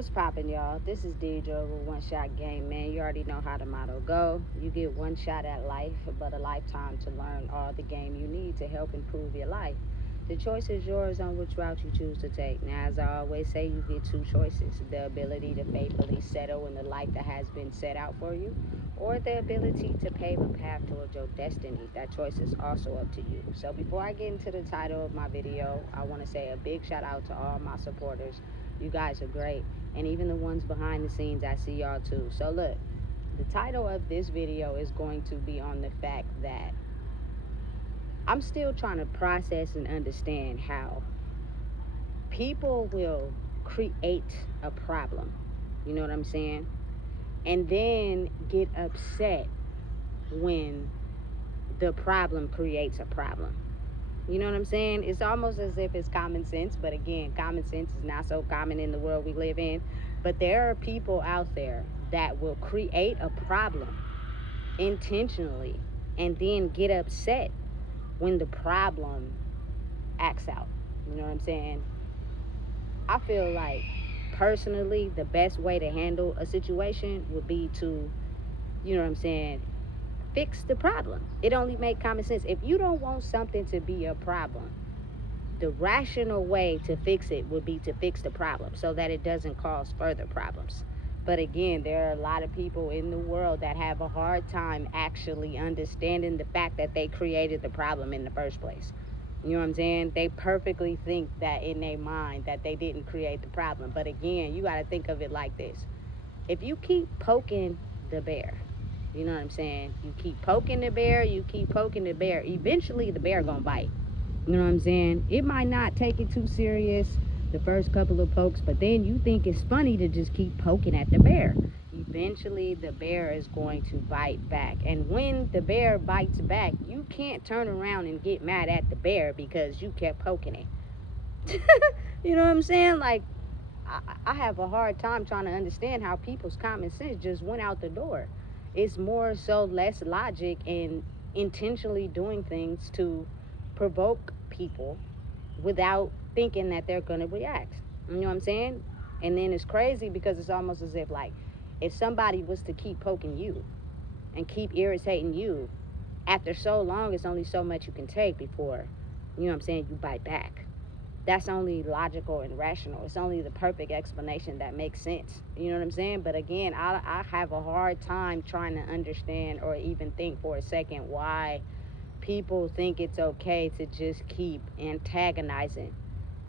What's poppin', y'all? This is Deidre with One Shot Game, man. You already know how the motto go. You get one shot at life, but a lifetime to learn all the game you need to help improve your life. The choice is yours on which route you choose to take. Now, as I always say, you get two choices: the ability to faithfully settle in the life that has been set out for you, or the ability to pave a path towards your destiny. That choice is also up to you. So, before I get into the title of my video, I want to say a big shout out to all my supporters. You guys are great, and even the ones behind the scenes, I see y'all too. So look, the title of this video is going to be on the fact that I'm still trying to process and understand how people will create a problem, you know what I'm saying, and then get upset when the problem creates a problem. You know what I'm saying? It's almost as if it's common sense, but again, common sense is not so common in the world we live in. But there are people out there that will create a problem intentionally and then get upset when the problem acts out. You know what I'm saying? I feel like personally the best way to handle a situation would be to, you know what I'm saying, fix the problem. It only makes common sense. If you don't want something to be a problem, the rational way to fix it would be to fix the problem so that it doesn't cause further problems. But again, there are a lot of people in the world that have a hard time actually understanding the fact that they created the problem in the first place. You know what I'm saying? They perfectly think that in their mind that they didn't create the problem. But again, you got to think of it like this. If you keep poking the bear, you know what I'm saying? You keep poking the bear, you keep poking the bear. Eventually, the bear gonna bite. You know what I'm saying? It might not take it too serious the first couple of pokes, but then you think it's funny to just keep poking at the bear. Eventually, the bear is going to bite back. And when the bear bites back, you can't turn around and get mad at the bear because you kept poking it. You know what I'm saying? Like, I have a hard time trying to understand how people's common sense just went out the door. It's more so less logic and intentionally doing things to provoke people without thinking that they're going to react. You know what I'm saying? And then it's crazy because it's almost as if, like, if somebody was to keep poking you and keep irritating you, after so long, it's only so much you can take before, you know what I'm saying, you bite back. That's only logical and rational. It's only the perfect explanation that makes sense. You know what I'm saying? But again, I have a hard time trying to understand or even think for a second why people think it's okay to just keep antagonizing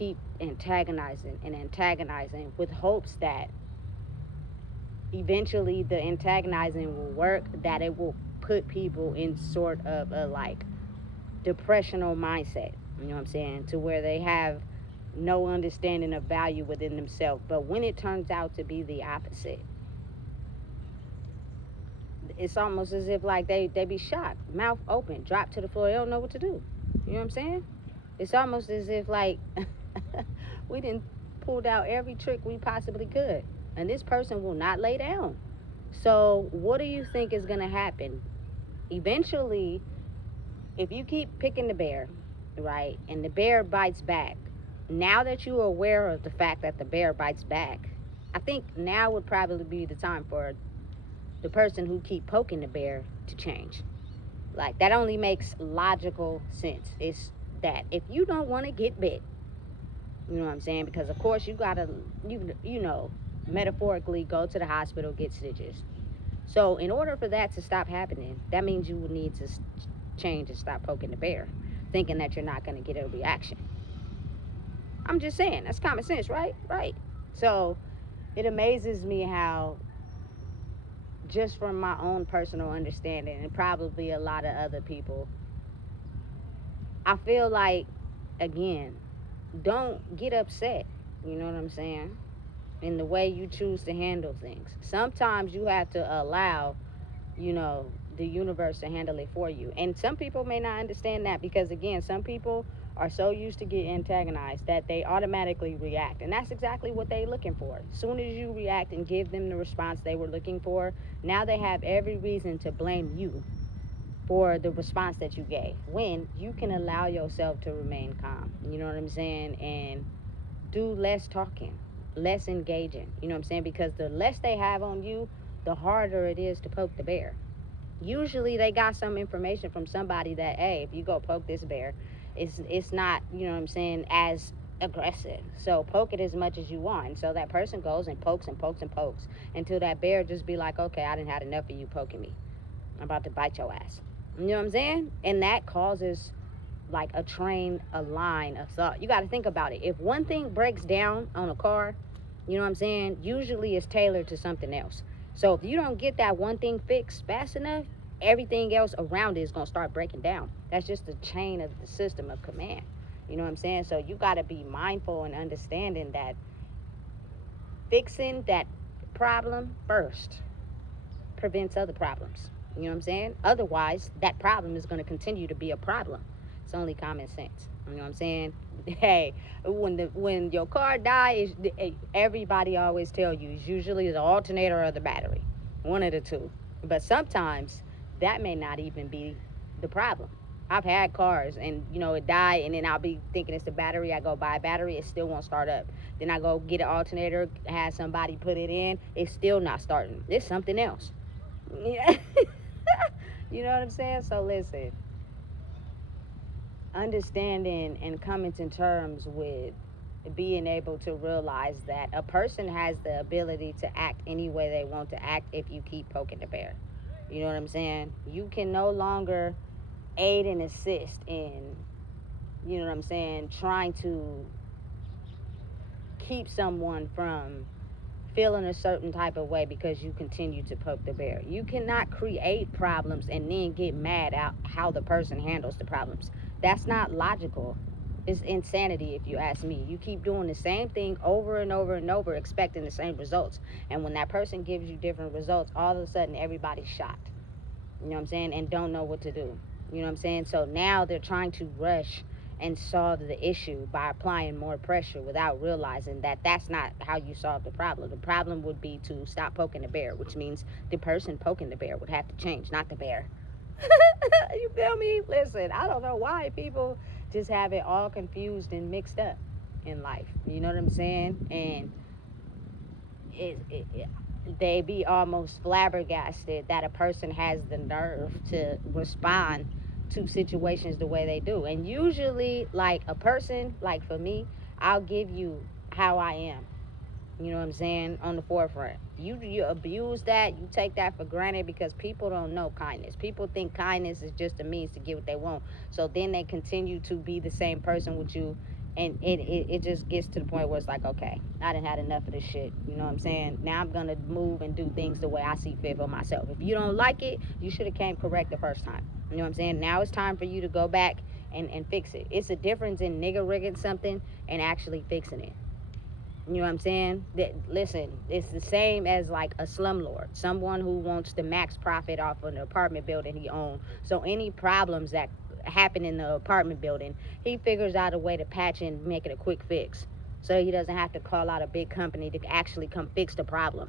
and antagonizing with hopes that eventually the antagonizing will work, that it will put people in sort of a like depressional mindset, you know what I'm saying, to where they have no understanding of value within themselves. But when it turns out to be the opposite, it's almost as if like they be shocked, mouth open, drop to the floor, they don't know what to do. You know what I'm saying? It's almost as if like we didn't pulled out every trick we possibly could, and this person will not lay down. So what do you think is gonna happen? Eventually, if you keep picking the bear, right, and the bear bites back, now that you are aware of the fact that the bear bites back, I think now would probably be the time for the person who keep poking the bear to change. Like, that only makes logical sense. It's that if you don't want to get bit, you know what I'm saying? Because of course you gotta, you know, metaphorically go to the hospital, get stitches. So in order for that to stop happening, that means you will need to change and stop poking the bear, thinking that you're not going to get a reaction. I'm just saying, that's common sense, right? Right. So it amazes me how, just from my own personal understanding, and probably a lot of other people, I feel like, again, don't get upset, you know what I'm saying, in the way you choose to handle things. Sometimes you have to allow, you know, the universe to handle it for you. And some people may not understand that because, again, some people are so used to get antagonized that they automatically react. And that's exactly what they're looking for. As soon as you react and give them the response they were looking for, now they have every reason to blame you for the response that you gave, when you can allow yourself to remain calm, you know what I'm saying, and do less talking. less engaging. You know what I'm saying? Because the less they have on you, the harder it is to poke the bear. Usually they got some information from somebody that, hey, if you go poke this bear, it's not, you know what I'm saying, as aggressive. So poke it as much as you want. And so that person goes and pokes and pokes and pokes until that bear just be like, okay, I done had enough of you poking me. I'm about to bite your ass. You know what I'm saying? And that causes like a line of thought. You got to think about it. If one thing breaks down on a car, you know what I'm saying, usually it's tailored to something else. So if you don't get that one thing fixed fast enough, everything else around it is going to start breaking down. That's just the chain of the system of command. You know what I'm saying? So you got to be mindful and understanding that fixing that problem first prevents other problems. You know what I'm saying? Otherwise, that problem is going to continue to be a problem. It's only common sense. You know what I'm saying? Hey, when your car dies, everybody always tell you it's usually the alternator or the battery, one of the two. But sometimes that may not even be the problem. I've had cars and it died, and then I'll be thinking it's the battery. I go buy a battery, it still won't start up. Then I go get an alternator, have somebody put it in, it's still not starting. It's something else. Yeah. You know what I'm saying? So listen, understanding and coming to terms with being able to realize that a person has the ability to act any way they want to act if you keep poking the bear. You know what I'm saying? You can no longer aid and assist in, you know what I'm saying, trying to keep someone from feeling a certain type of way because you continue to poke the bear. You cannot create problems and then get mad at how the person handles the problems. That's not logical. It's insanity if you ask me. You keep doing the same thing over and over and over expecting the same results. And when that person gives you different results, all of a sudden everybody's shocked. You know what I'm saying? And don't know what to do. You know what I'm saying? So now they're trying to rush and solve the issue by applying more pressure without realizing that that's not how you solve the problem. The problem would be to stop poking the bear, which means the person poking the bear would have to change, not the bear. You feel me? Listen, I don't know why people just have it all confused and mixed up in life. You know what I'm saying? And they be almost flabbergasted that a person has the nerve to respond to situations the way they do. And usually, like a person, like for me, I'll give you how I am. You know what I'm saying? On the forefront. You abuse that, you take that for granted because people don't know kindness. People think kindness is just a means to get what they want. So then they continue to be the same person with you, and it just gets to the point where it's like, okay, I done had enough of this shit. You know what I'm saying? Now I'm gonna move and do things the way I see fit for myself. If you don't like it, you should have came correct the first time. You know what I'm saying? Now it's time for you to go back and fix it. It's a difference in nigga rigging something and actually fixing it. You know what I'm saying? That, listen, it's the same as like a slumlord, someone who wants the max profit off of an apartment building he owns. So any problems that happen in the apartment building, he figures out a way to patch and make it a quick fix. So he doesn't have to call out a big company to actually come fix the problem.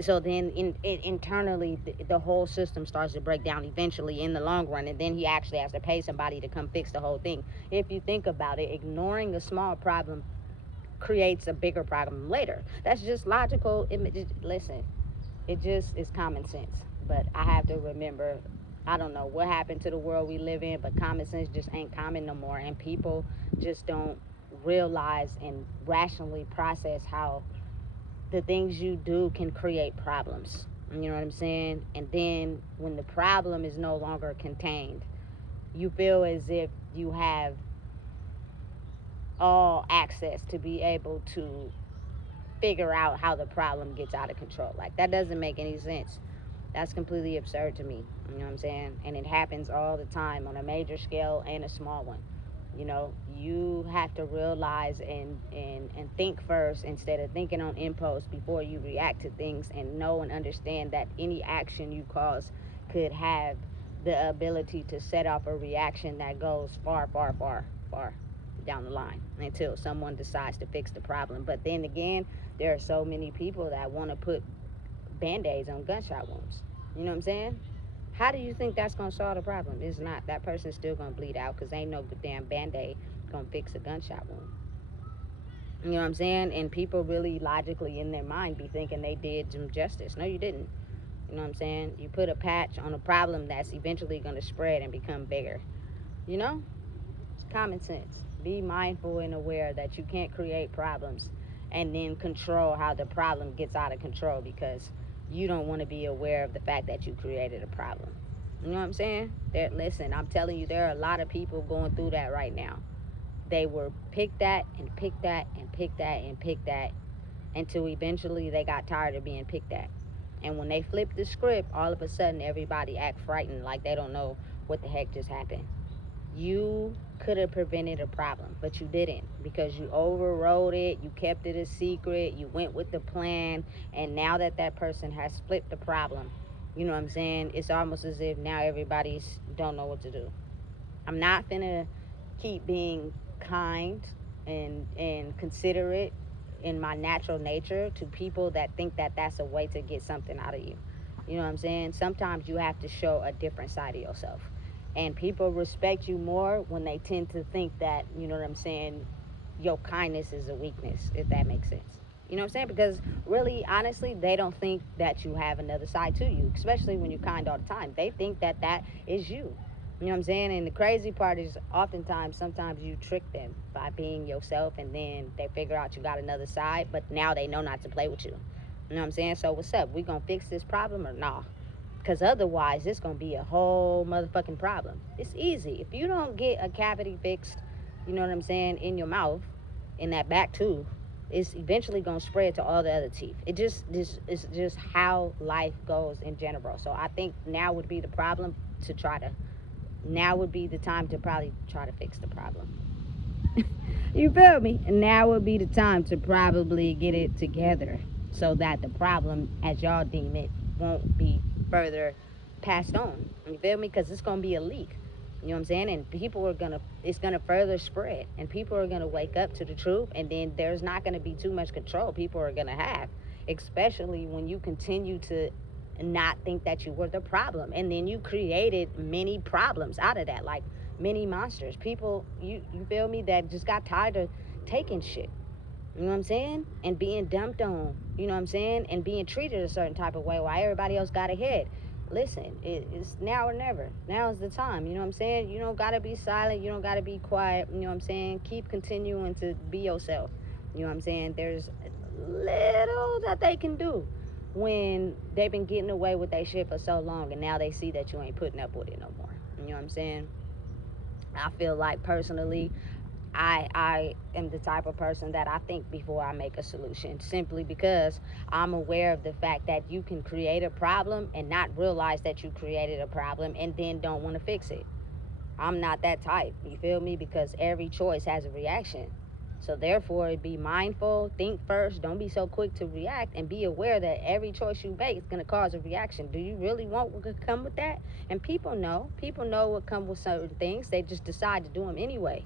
So then internally, the whole system starts to break down eventually in the long run, and then he actually has to pay somebody to come fix the whole thing. If you think about it, ignoring a small problem creates a bigger problem later. That's just logical. Listen, it just is common sense. But I have to remember, I don't know what happened to the world we live in, but common sense just ain't common no more. And people just don't realize and rationally process how the things you do can create problems. You know what I'm saying? And then when the problem is no longer contained, you feel as if you have all access to be able to figure out how the problem gets out of control. Like, that doesn't make any sense. That's completely absurd to me. You know what I'm saying? And it happens all the time on a major scale and a small one. You have to realize and think first instead of thinking on impulse before you react to things, and know and understand that any action you cause could have the ability to set off a reaction that goes far, far, far, far down the line until someone decides to fix the problem. But then again, there are so many people that want to put band-aids on gunshot wounds. You know what I'm saying? How do you think that's going to solve the problem? It's not. That person's still going to bleed out because ain't no damn band-aid going to fix a gunshot wound. You know what I'm saying? And people really logically in their mind be thinking they did some justice. No, you didn't. You know what I'm saying? You put a patch on a problem that's eventually going to spread and become bigger. You know? It's common sense. Be mindful and aware that you can't create problems and then control how the problem gets out of control because you don't want to be aware of the fact that you created a problem. You know what I'm saying? Listen, I'm telling you, there are a lot of people going through that right now. They were picked at and picked at and picked at and picked at until eventually they got tired of being picked at. And when they flip the script, all of a sudden everybody act frightened like they don't know what the heck just happened. You could have prevented a problem, but you didn't because you overrode it, you kept it a secret, you went with the plan, and now that that person has flipped the problem, you know what I'm saying? It's almost as if now everybody's don't know what to do. I'm not finna keep being kind and considerate in my natural nature to people that think that that's a way to get something out of you. You know what I'm saying? Sometimes you have to show a different side of yourself. And people respect you more when they tend to think that, you know what I'm saying, your kindness is a weakness, if that makes sense. You know what I'm saying? Because really, honestly, they don't think that you have another side to you, especially when you're kind all the time. They think that that is you. You know what I'm saying? And the crazy part is oftentimes, sometimes you trick them by being yourself and then they figure out you got another side, but now they know not to play with you. You know what I'm saying? So what's up? We gonna fix this problem or nah? Because otherwise, it's going to be a whole motherfucking problem. It's easy. If you don't get a cavity fixed, you know what I'm saying, in your mouth, in that back tooth, it's eventually going to spread to all the other teeth. It's just how life goes in general. So I think now would be the problem to try to, now would be the time to probably try to fix the problem. You feel me? And now would be the time to probably get it together so that the problem, as y'all deem it, won't be further passed on. You feel me? Because it's going to be a leak. You know what I'm saying? And people are going to, it's going to further spread. And people are going to wake up to the truth. And then there's not going to be too much control people are going to have. Especially when you continue to not think that you were the problem. And then you created many problems out of that. Like, many monsters. People, you feel me, that just got tired of taking shit. You know what I'm saying? And being dumped on. You know what I'm saying? And being treated a certain type of way while everybody else got ahead. Listen, it's now or never. Now is the time. You know what I'm saying? You don't gotta be silent. You don't gotta be quiet. You know what I'm saying? Keep continuing to be yourself. You know what I'm saying? There's little that they can do when they've been getting away with their shit for so long and now they see that you ain't putting up with it no more. You know what I'm saying? I feel like personally, I am the type of person that I think before I make a solution, simply because I'm aware of the fact that you can create a problem and not realize that you created a problem and then don't want to fix it. I'm not that type, you feel me? Because every choice has a reaction. So therefore, be mindful, think first, don't be so quick to react, and be aware that every choice you make is going to cause a reaction. Do you really want what could come with that? And people know what comes with certain things. They just decide to do them anyway.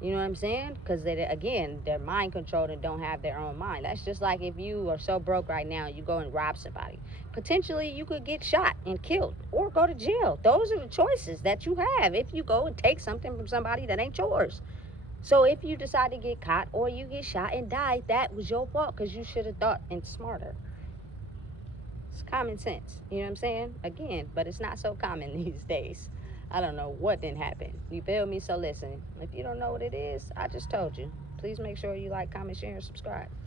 You know what I'm saying? Because they, again, they're mind controlled and don't have their own mind. That's just like if you are so broke right now and you go and rob somebody. Potentially, you could get shot and killed or go to jail. Those are the choices that you have if you go and take something from somebody that ain't yours. So if you decide to get caught or you get shot and die, that was your fault because you should have thought and smarter. It's common sense. You know what I'm saying? Again, but it's not so common these days. I don't know what didn't happen. You feel me? So listen, if you don't know what it is, I just told you. Please make sure you like, comment, share, and subscribe.